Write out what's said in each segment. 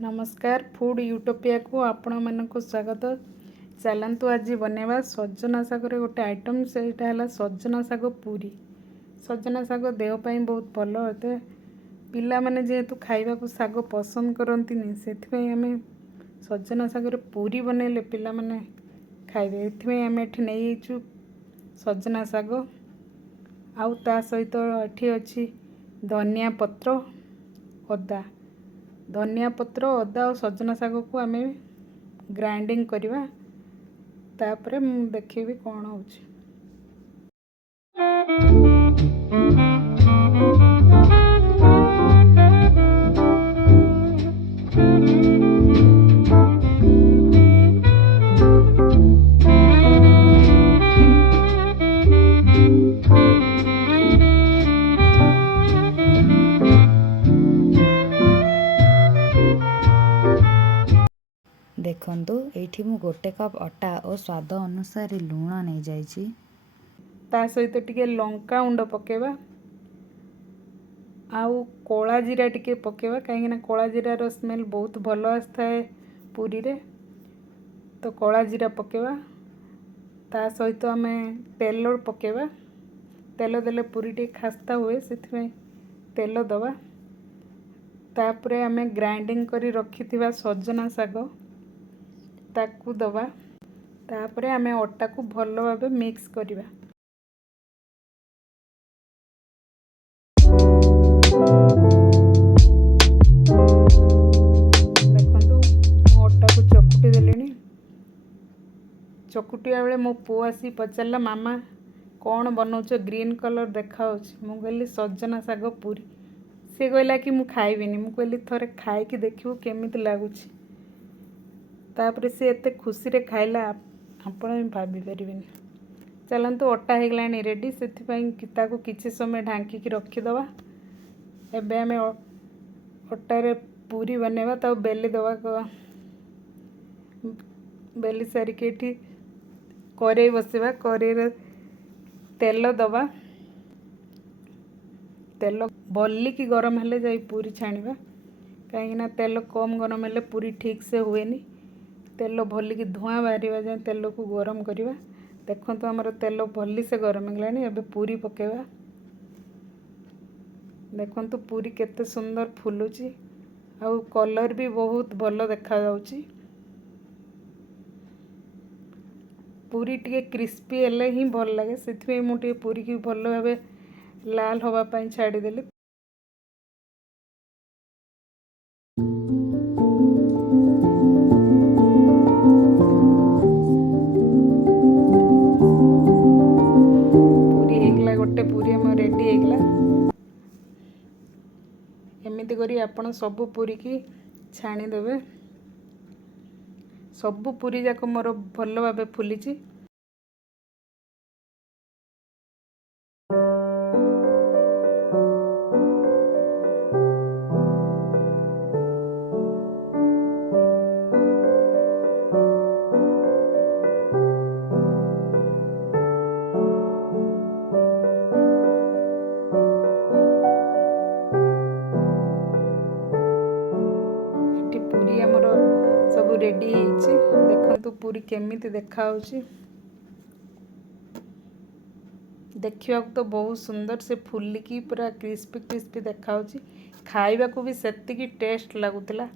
नमस्कार food utopia को आपण मानक स्वागत। चलतु आज बनवा सजना शागर गोटे आइटम से सजना शाग पूरी। सजना शाग देहपाई बहुत भल होता है। पिला माने जेहेतु खाइबा को शाग पसंद करती से आम सजना शागर पूरी बनैले पिला माने खाइबे। एथि आम एठी नहीं सजना शाग आउ ता सहित एठी अच्छी धनिया पत्र अदा धनिया पत्र अदा और सजना शाग को आम ग्राइंडिंग करवा तापर देखेबी कौन हो। देखंतु एठी मु गोटे कप अटा और स्वाद अनुसार लूण नहीं जाइछि। ता सहित टिके लंका गुंड पकेबा आउ कोला जीरा टिके पकेबा कहीं कोला जीरार स्मेल बहुत भल आसता है पूरी रे। तो कोला जीरा पकेबा ता सहित आम तेल पकेबा। तेल देले पूरी टे खास्ता हुए से तेल दबा तापरे आम ग्राइंडिंग करी रखिथिबा सजना शाग ताकू दबा तापरे आम अटा को भल भाबे मिक्स करिबा। देखंतु मो अटा को चकुटी देलेनी। चकुटिया बेले मो पुआ आसी पचारला मामा कौन बनाउछ ग्रीन कलर देखा मु कहली सजना शाग पूरी। से कहला कि मु खाइबिनी। मु कहली थरे खाइकी देखिबो केमिति लागुछ। तापर से एते खुशी रे खाइला आपण भी भाभी परिबेनी। चलंतु अटा हे गलानी रेडी से ताको किछि समय ढांकी की रखी दवा। एबे आमे अटारे पूरी बनेबा ता बेली दवा। बेली सारी केठी करेई बसेबा। करेई रे तेल दवा। तेल भली की गरम हेले जाई पूरी छाणीबा कहीं तेल कम गरम हेले पूरी ठीक से हुएनी। तेल भली की धुआं बाहर जाए तेल को गरम करवा। देखो तो आमर तेल भली से गरम होगलानी। एबे पूरी पकेबा। देखो तो पूरी केते सुंदर फुलुची आउ कलर भी बहुत भल देखा जाउची। पूरी टिके क्रिस्पी हेले ही भल लगे से मुझे पूरी की भल भावे लाल हवा पाई छाड़ी देली। पूरी हेगला गोटे पूरी हम रेडी हेगला। एमिति करी आपण सबु पूरी की छाणी देबे। सबु पूरी जाक मोर भल भावे फुलीची। पूरी आमर सब रेडी होइछि। देखंतु पूरी केमिति देखा होछि। देखिया तो बहुत सुंदर से फुलिकी पूरा क्रिस्पी क्रिस्पी देखा होछि। खाइबा को भी सेतिकी टेस्ट लागुतला।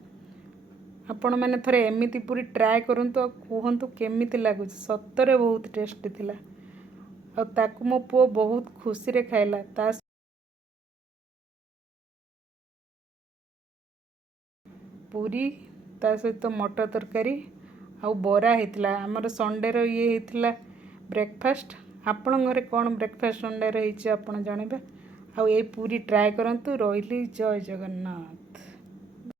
आपण माने थरे एमिति पूरी ट्राई करंतु आ कहंतु केमिति लागुछि। सत्तरे बहुत टेस्टी थिला आ ताकू मो पुओ बहुत खुशी रे खाइला। ता पूरी ता सहित मटर तरकारी आउ बरा हेतिला। हमर संडे रो ये हेतिला ब्रेकफास्ट। आपण घरे कौन ब्रेकफास्ट संडे रे हिची आपण जणेबे। आउ ए पूरी ट्राई करंतु। रहिली जय जगन्नाथ।